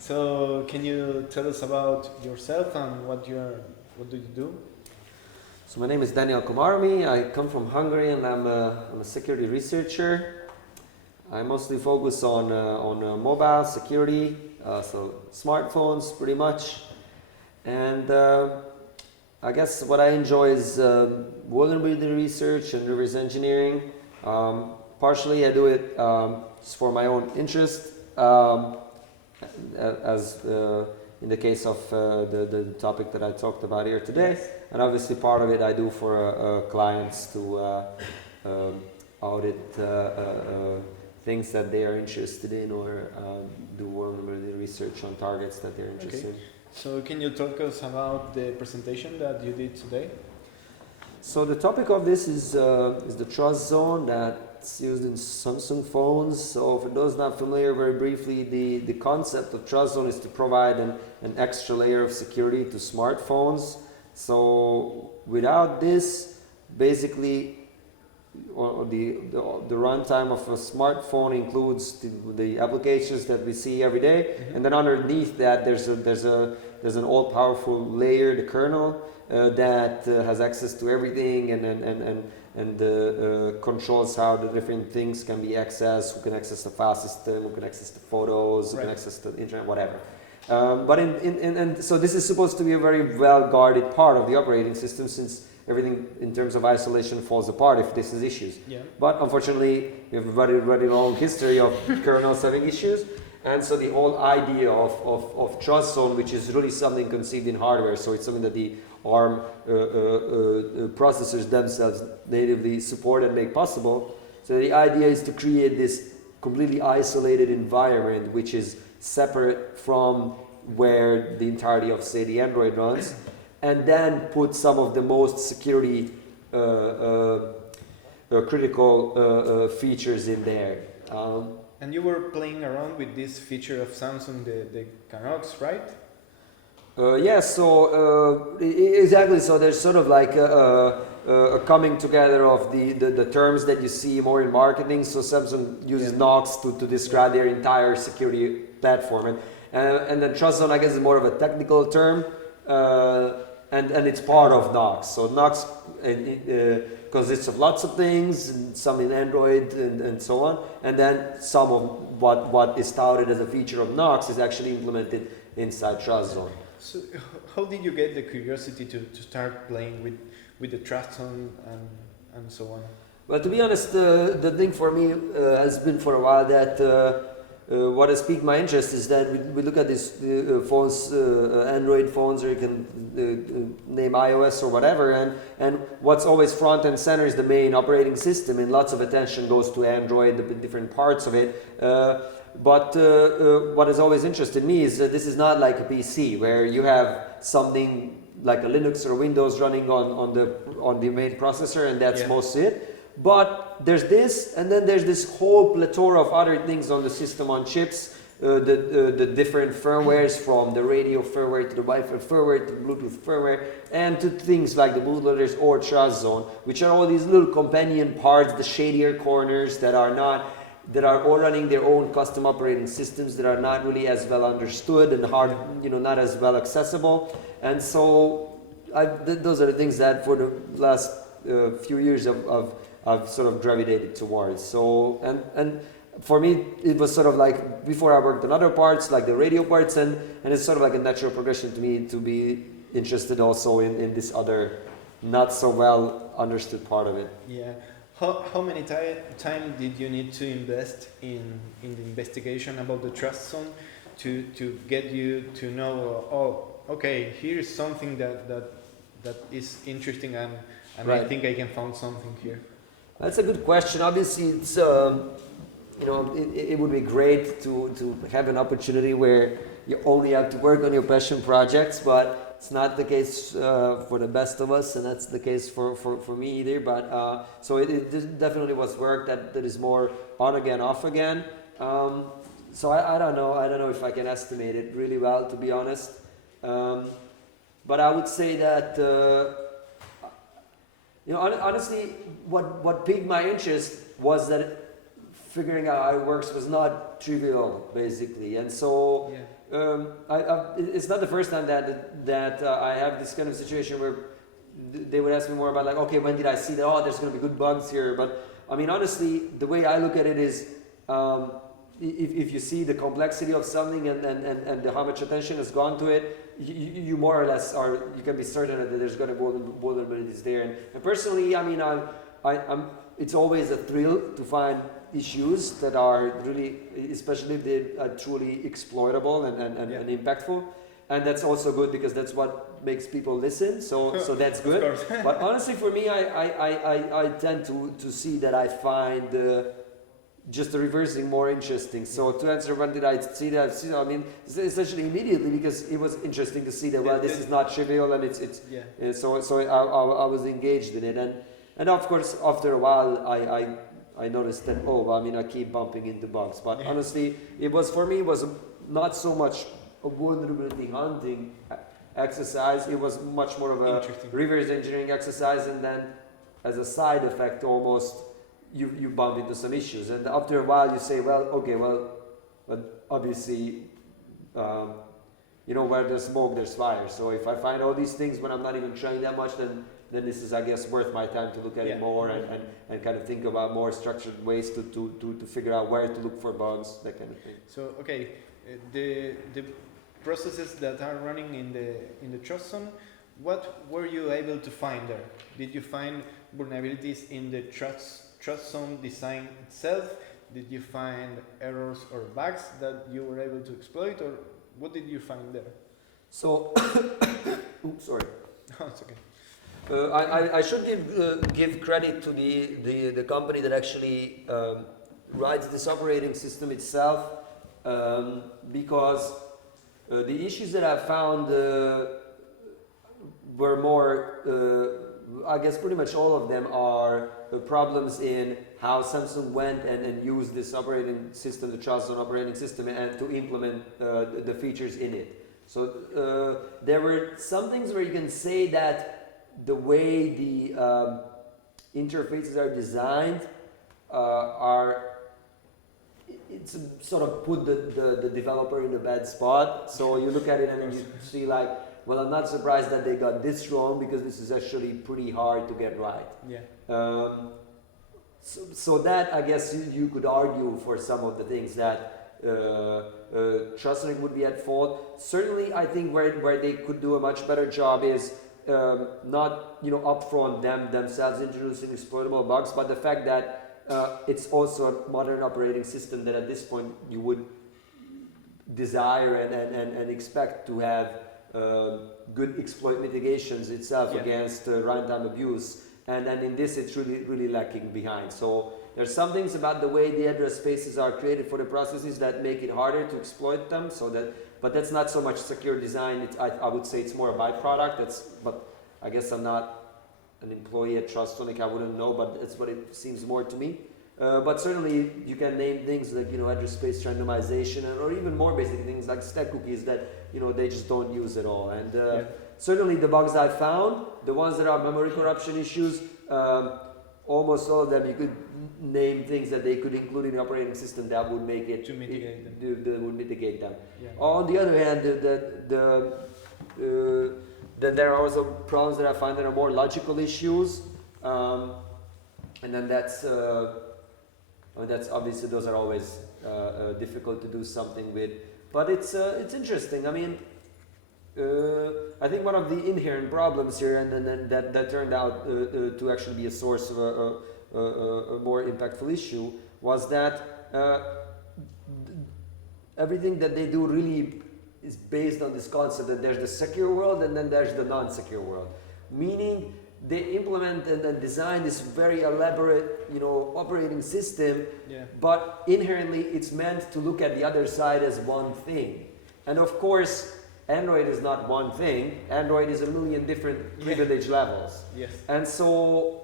So can you tell us about yourself and what do you do? So my name is Daniel Komaromy. I come from Hungary and I'm a security researcher. I mostly focus on mobile security, so smartphones pretty much. And I guess what I enjoy is vulnerability research and reverse engineering. Partially I do it just for my own interest, as in the case of the topic that I talked about here today. Yes. And obviously part of it I do for clients to audit things that they are interested in, or do vulnerability research on targets that they're interested in. So can you talk us about the presentation that you did today? So the topic of this is the trust zone that's used in Samsung phones. So for those not familiar, very briefly, the concept of trust zone is to provide an extra layer of security to smartphones. So without this, basically, the runtime of a smartphone includes the applications that we see every day, and then underneath that there's an all-powerful layer, the kernel, that has access to everything and controls how the different things can be accessed. Who can access the file system? Who can access the photos? Who can access the internet? Whatever. But so this is supposed to be a very well-guarded part of the operating system, since everything in terms of isolation falls apart if this is issues. Yeah. But unfortunately, we have a very long history of kernels having issues. And so the whole idea of trust zone, which is really something conceived in hardware, so it's something that the ARM processors themselves natively support and make possible. So the idea is to create this completely isolated environment, which is separate from where the entirety of, say, the Android runs, and then put some of the most security critical features in there. And you were playing around with this feature of Samsung, the Canox, right? Yeah, so exactly. So there's sort of like a coming together of the terms that you see more in marketing. So Samsung uses Knox to describe their entire security platform, and then trust zone, I guess, is more of a technical term, and it's part of Knox. So Knox consists of lots of things, and some in Android and so on, and then some of what is touted as a feature of Knox is actually implemented inside trust zone. So how did you get the curiosity to start playing with the trust zone and so on? Well, to be honest, the thing for me has been for a while that what has piqued my interest is that we look at these phones, Android phones, or you can name iOS or whatever, and what's always front and center is the main operating system, and lots of attention goes to Android, the different parts of it. But what has always interested me is that this is not like a PC where you have something like a Linux or Windows running on the main processor, and that's most it. But there's this, and then there's this whole plethora of other things on the system on chips, the different firmwares, from the radio firmware to the Wi-Fi firmware to the Bluetooth firmware, and to things like the bootloaders or trust zone, which are all these little companion parts, the shadier corners that are all running their own custom operating systems that are not really as well understood and hard, not as well accessible. And so those are the things that for the last few years I've sort of gravitated towards. So and for me it was sort of like, before I worked on other parts like the radio parts, and it's sort of like a natural progression to me to be interested also in this other not so well understood part of it. Yeah. How many time did you need to invest in the investigation about the trust zone to get you to know, okay, here is something that is interesting, and Right. I think I can find something here? That's a good question. Obviously, it's it would be great to have an opportunity where you only have to work on your passion projects, but it's not the case for the best of us, and that's the case for me either. But so it definitely was work that is more on again, off again. So I don't know. I don't know if I can estimate it really well, to be honest. But I would say that honestly, what piqued my interest was that figuring out how it works was not trivial, basically. And so it's not the first time that I have this kind of situation where they would ask me more about like, okay, when did I see that? Oh, there's going to be good bugs here. But I mean, honestly, the way I look at it is, if you see the complexity of something and how much attention has gone to it, you more or less you can be certain that there's going to be vulnerabilities there. And personally, I mean, it's always a thrill to find issues that are really, especially if they are truly exploitable and impactful. And that's also good because that's what makes people listen. So that's good. But honestly, for me, I tend to see that I find just the reversing more interesting. So to answer when did I see that? I mean, essentially immediately, because it was interesting to see that this is not trivial and so I was engaged in it. And of course, after a while, I noticed that I keep bumping into bugs. But honestly, it was not so much a vulnerability hunting exercise. It was much more of a reverse engineering exercise, and then as a side effect, almost you bump into some issues. And after a while, you say, but obviously, where there's smoke, there's fire. So if I find all these things when I'm not even trying that much, then this is, I guess, worth my time to look at it more and kind of think about more structured ways to figure out where to look for bugs, that kind of thing. So the processes that are running in the trust zone, what were you able to find there? Did you find vulnerabilities in the trust zone design itself? Did you find errors or bugs that you were able to exploit, or what did you find there? So, oops, sorry. Oh, it's okay. I should give credit to the company that actually writes this operating system itself, because the issues that I found were more, I guess pretty much all of them are problems in how Samsung went and used this operating system, the trust zone operating system, and to implement the features in it. So there were some things where you can say that the way the interfaces are designed it's sort of put the developer in a bad spot. So you look at it and you see like, well, I'm not surprised that they got this wrong, because this is actually pretty hard to get right. So that, I guess, you could argue for some of the things that TrustLink would be at fault. Certainly, I think where they could do a much better job is not upfront themselves introducing exploitable bugs, but the fact that it's also a modern operating system that at this point you would desire and expect to have good exploit mitigations itself against runtime abuse, and in this it's really lacking behind. So there's some things about the way the address spaces are created for the processes that make it harder to exploit them. But that's not so much secure design. I would say it's more a byproduct. But I guess I'm not an employee at TrustLink, I wouldn't know, but that's what it seems more to me. But certainly you can name things like address space randomization, or even more basic things like stack cookies that they just don't use at all. And certainly the bugs I found, the ones that are memory corruption issues, almost all of them you could name things that they could include in the operating system that would make it to mitigate them. That would mitigate them. On the other hand, then there are also problems that I find that are more logical issues, and then that's obviously, those are always difficult to do something with. But it's interesting. I mean, I think one of the inherent problems here, and then that turned out to actually be a source of a more impactful issue, was that everything that they do really is based on this concept that there's the secure world and then there's the non-secure world. Meaning they implement and design this very elaborate, operating system, but inherently it's meant to look at the other side as one thing. And of course, Android is not one thing. Android is a million different privilege levels. Yes. And so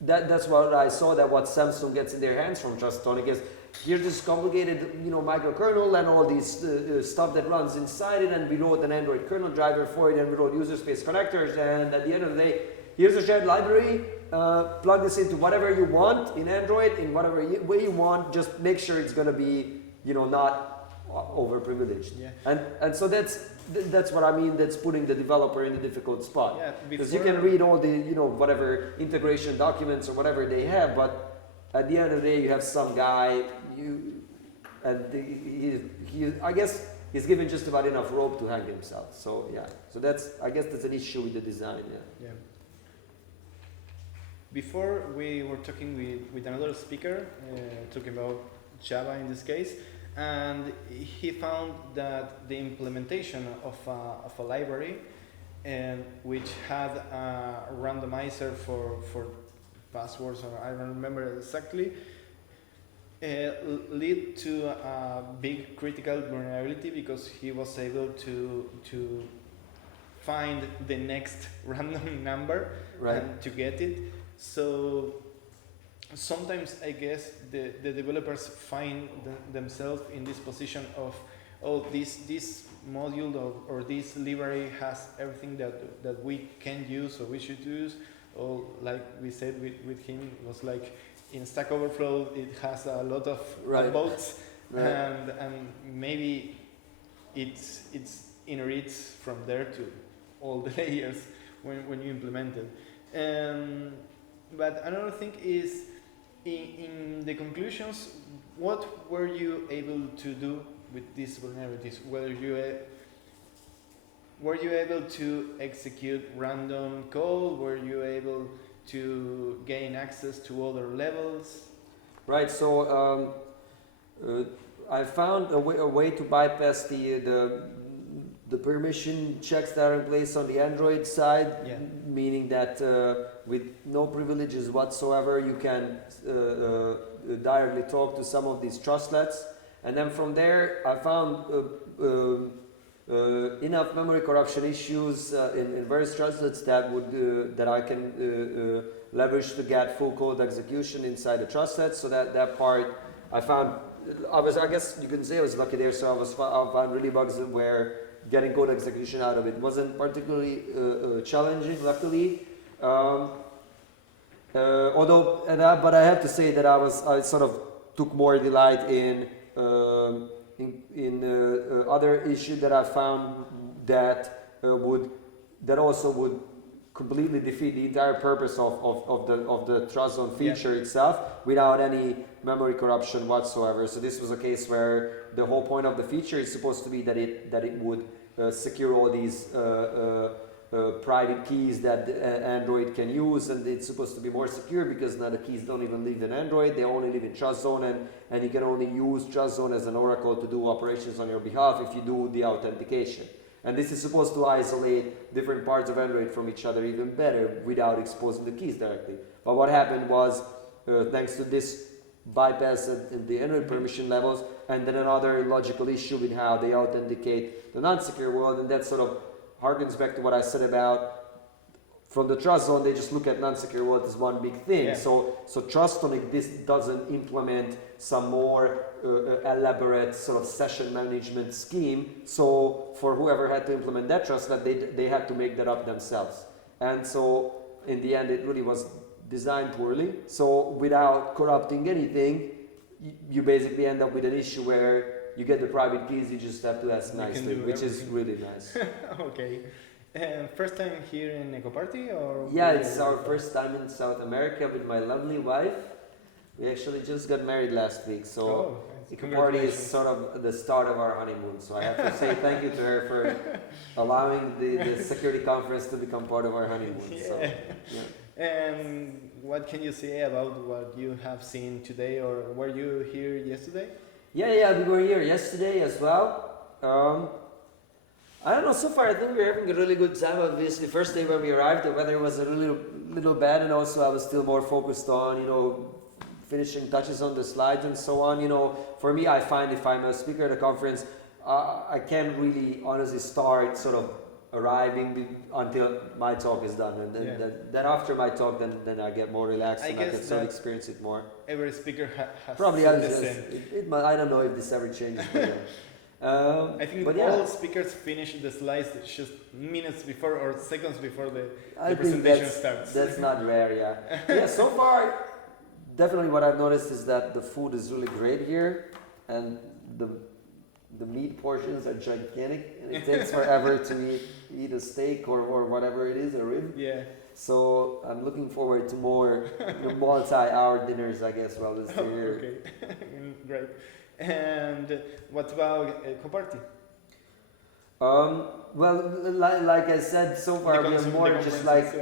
that's what I saw, that what Samsung gets in their hands from Trustonic is, here's this complicated, microkernel and all these stuff that runs inside it, and we wrote an Android kernel driver for it, and we wrote user space connectors, and at the end of the day, here's a shared library, plug this into whatever you want in Android, in whatever way you want. Just make sure it's going to be, not overprivileged. Yeah. And so that's what I mean. That's putting the developer in a difficult spot. Yeah, Because you can read all the, whatever integration documents or whatever they have, but at the end of the day, you have some guy, I guess he's given just about enough rope to hang himself. So yeah, so I guess that's an issue with the design. Yeah. Before we were talking with another speaker, talking about Java in this case, and he found that the implementation of a library, which had a randomizer for passwords, or I don't remember exactly, lead to a big critical vulnerability because he was able to find the next random number and to get it. So sometimes I guess the developers find themselves in this position of, this module or this library has everything that we can use or we should use, or like we said with him, it was like in Stack Overflow it has a lot of bots, and maybe it's inherits from there to all the layers when you implement it. But another thing is, in the conclusions, what were you able to do with these vulnerabilities? Were you able to execute random code? Were you able to gain access to other levels? Right. So I found a way to bypass the permission checks that are in place on the Android side, meaning that with no privileges whatsoever, you can directly talk to some of these trustlets. And then from there, I found enough memory corruption issues in various trustlets that I can leverage to get full code execution inside the trustlets. So that part I found, I guess you can say I was lucky there. So I found really bugs where getting code execution out of it wasn't particularly challenging, luckily. But I have to say that I sort of took more delight in other issues that I found that also would completely defeat the entire purpose of the trust zone feature itself without any memory corruption whatsoever. So this was a case where the whole point of the feature is supposed to be that it would secure all these private keys that Android can use, and it's supposed to be more secure because now the keys don't even live in Android, they only live in Trust Zone, and you can only use Trust Zone as an oracle to do operations on your behalf if you do the authentication. And this is supposed to isolate different parts of Android from each other even better without exposing the keys directly. But what happened was, thanks to this bypass at the Android permission levels, and then another logical issue with how they authenticate the non-secure world, and that sort of harkens back to what I said about from the trust zone, they just look at non-secure world as one big thing. Yeah. So trust on it, this doesn't implement some more elaborate sort of session management scheme. So for whoever had to implement that trust, that they had to make that up themselves. And so in the end, it really was designed poorly. So without corrupting anything, you basically end up with an issue where you get the private keys, you just have to ask nicely, which is really nice. Okay. First time here in Ekoparty, or? Yeah, it's our first time in South America with my lovely wife. We actually just got married last week, so Ekoparty is sort of the start of our honeymoon. So I have to say thank you to her for allowing the security conference to become part of our honeymoon. Yeah. So, yeah. And what can you say about what you have seen today, or were you here yesterday? Yeah, we were here yesterday as well. I don't know, so far I think we're having a really good time. Obviously, the first day when we arrived, the weather was a little bad, and also I was still more focused on, finishing touches on the slides and so on. For me, I find if I'm a speaker at a conference, I can't really honestly start sort of arriving until my talk is done, and then after my talk, then I get more relaxed and I can sort of experience it more. Every speaker has probably the same. I don't know if this ever changes. But I think but yeah, all speakers finish the slides just minutes before or seconds before the I think presentation starts. that's not rare. Yeah, yeah. So far, definitely what I've noticed is that the food is really great here, and the meat portions are gigantic, and it takes forever to eat a steak or whatever it is, a rib. Yeah. So I'm looking forward to more multi-hour dinners, I guess, while this Oh, here. okay. Great. And what about Ekoparty? Well, like I said, so far we are more just like,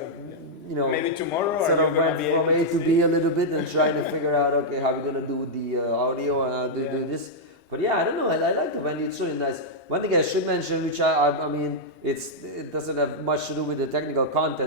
you know, maybe tomorrow sort are of you gonna went be from able A to to see? B a little bit and trying to figure out, okay, how we're gonna do the audio and how to do this. But yeah, I don't know. I like the venue. It's really nice. One thing I should mention, which I mean, it doesn't have much to do with the technical content.